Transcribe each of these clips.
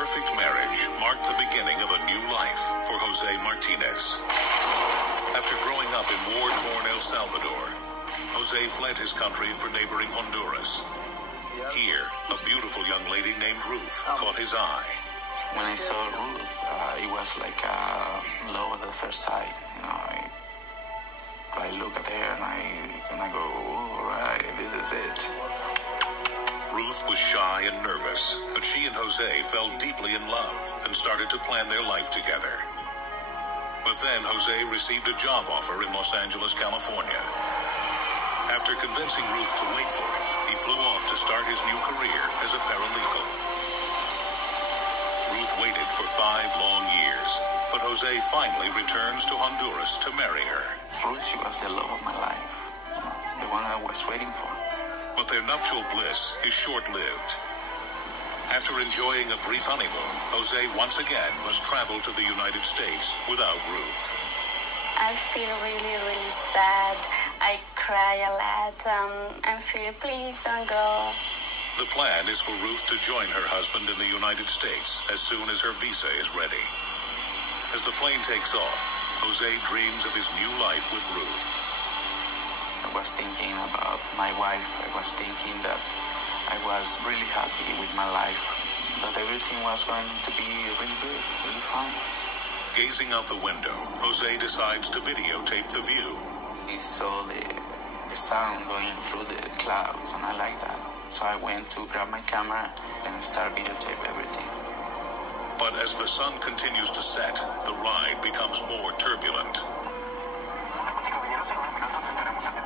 perfect marriage marked the beginning of a new life for Jose Martinez. After growing up in war-torn El Salvador, Jose fled his country for neighboring Honduras. Here, a beautiful young lady named Ruth caught his eye. When I saw Ruth, it was like love at the first sight. You know, I look at her and I go, all right, this is it. Ruth was shy and nervous, but she and Jose fell deeply in love and started to plan their life together. But then Jose received a job offer in Los Angeles, California. After convincing Ruth to wait for him, he flew off to start his new career as a paralegal. Ruth waited for 5 long years, but Jose finally returns to Honduras to marry her. Ruth, she was the love of my life, the one I was waiting for. But their nuptial bliss is short-lived. After enjoying a brief honeymoon, Jose once again must travel to the United States without Ruth. I feel really, really sad. I cry a lot. I feel, please don't go. The plan is for Ruth to join her husband in the United States as soon as her visa is ready. As the plane takes off, Jose dreams of his new life with Ruth. I was thinking about my wife. I was thinking that I was really happy with my life, that everything was going to be really good, really fine. Gazing out the window, Jose decides to videotape the view. He saw the sun going through the clouds, and I like that. So I went to grab my camera and start videotape everything. But as the sun continues to set, the ride becomes more turbulent.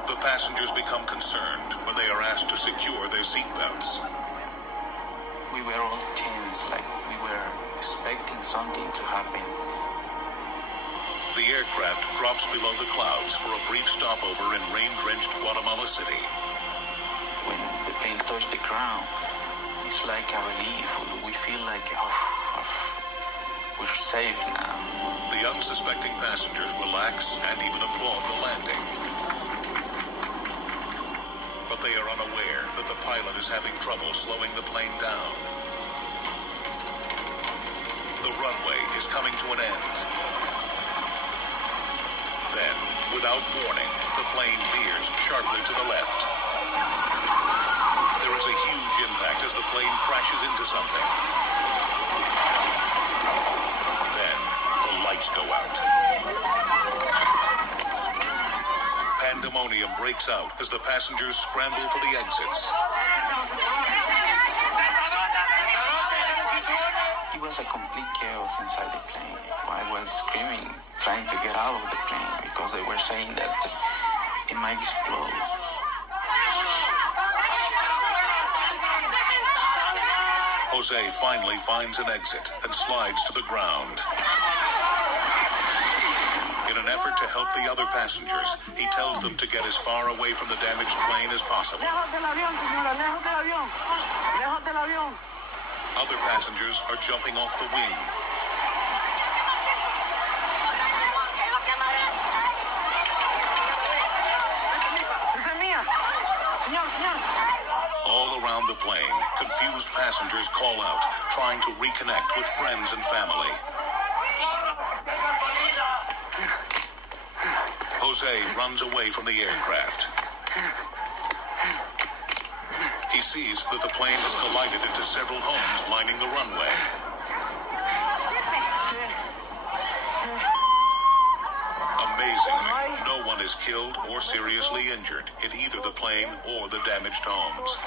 The passengers become concerned when they are asked to secure their seatbelts. We were all tense, like we were expecting something to happen. The aircraft drops below the clouds for a brief stopover in rain-drenched Guatemala City. When the plane touched the ground, it's like a relief. We feel like, we're safe now. The unsuspecting passengers relax and even applaud the landing. But they are unaware that the pilot is having trouble slowing the plane down. The runway is coming to an end. Then, without warning, the plane veers sharply to the left. There is a huge impact as the plane crashes into something. Then, the lights go out. Pandemonium breaks out as the passengers scramble for the exits. It was a complete chaos inside the plane. I was screaming, trying to get out of the plane because they were saying that it might explode. Jose finally finds an exit and slides to the ground. In an effort to help the other passengers, he tells them to get as far away from the damaged plane as possible. Other passengers are jumping off the wing. All around the plane, confused passengers call out, trying to reconnect with friends and family. Jose runs away from the aircraft. He sees that the plane has collided into several homes lining the runway. Amazingly, no one is killed or seriously injured in either the plane or the damaged homes.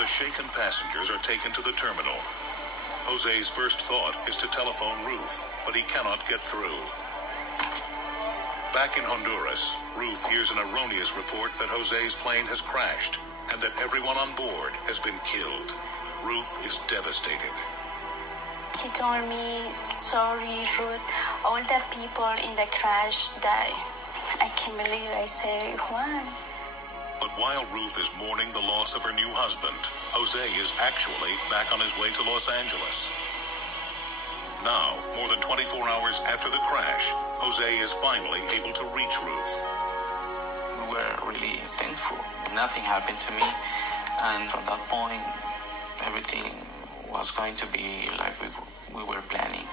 The shaken passengers are taken to the terminal. Jose's first thought is to telephone Ruth, but he cannot get through. Back in Honduras, Ruth hears an erroneous report that Jose's plane has crashed and that everyone on board has been killed. Ruth is devastated. He told me, sorry, Ruth, all the people in the crash died. I can't believe I said, why? But while Ruth is mourning the loss of her new husband, Jose is actually back on his way to Los Angeles. Now, more than 24 hours after the crash, Jose is finally able to reach Ruth. We were really thankful. Nothing happened to me. And from that point, everything was going to be like we were planning.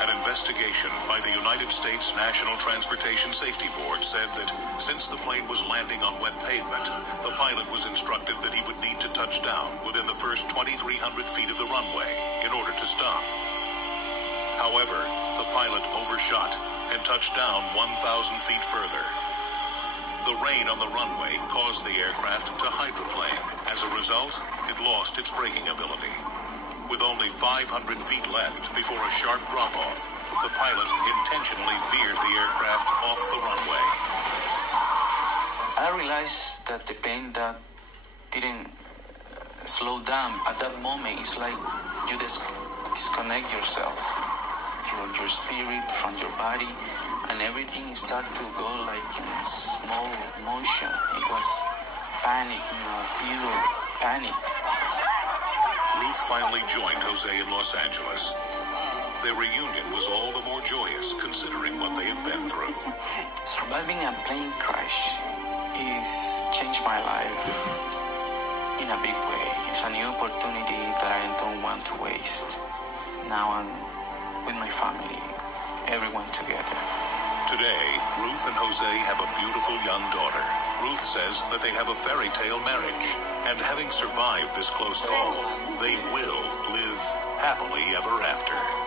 An investigation by the United States National Transportation Safety Board said that since the plane was landing on wet pavement, the pilot was instructed that he would need to touch down within the first 2,300 feet of the runway in order to stop. However, the pilot overshot and touched down 1,000 feet further. The rain on the runway caused the aircraft to hydroplane. As a result, it lost its braking ability. With only 500 feet left before a sharp drop-off, the pilot intentionally veered the aircraft off the runway. I realized that the plane that didn't slow down at that moment, it's like you disconnect yourself, your spirit from your body, and everything started to go like in small motion. It was panic, pure panic. Ruth finally joined Jose in Los Angeles. Their reunion was all the more joyous considering what they had been through. Surviving a plane crash is changed my life in a big way. It's a new opportunity that I don't want to waste. Now I'm with my family, everyone together. Today, Ruth and Jose have a beautiful young daughter. Ruth says that they have a fairy tale marriage, and having survived this close call, they will live happily ever after.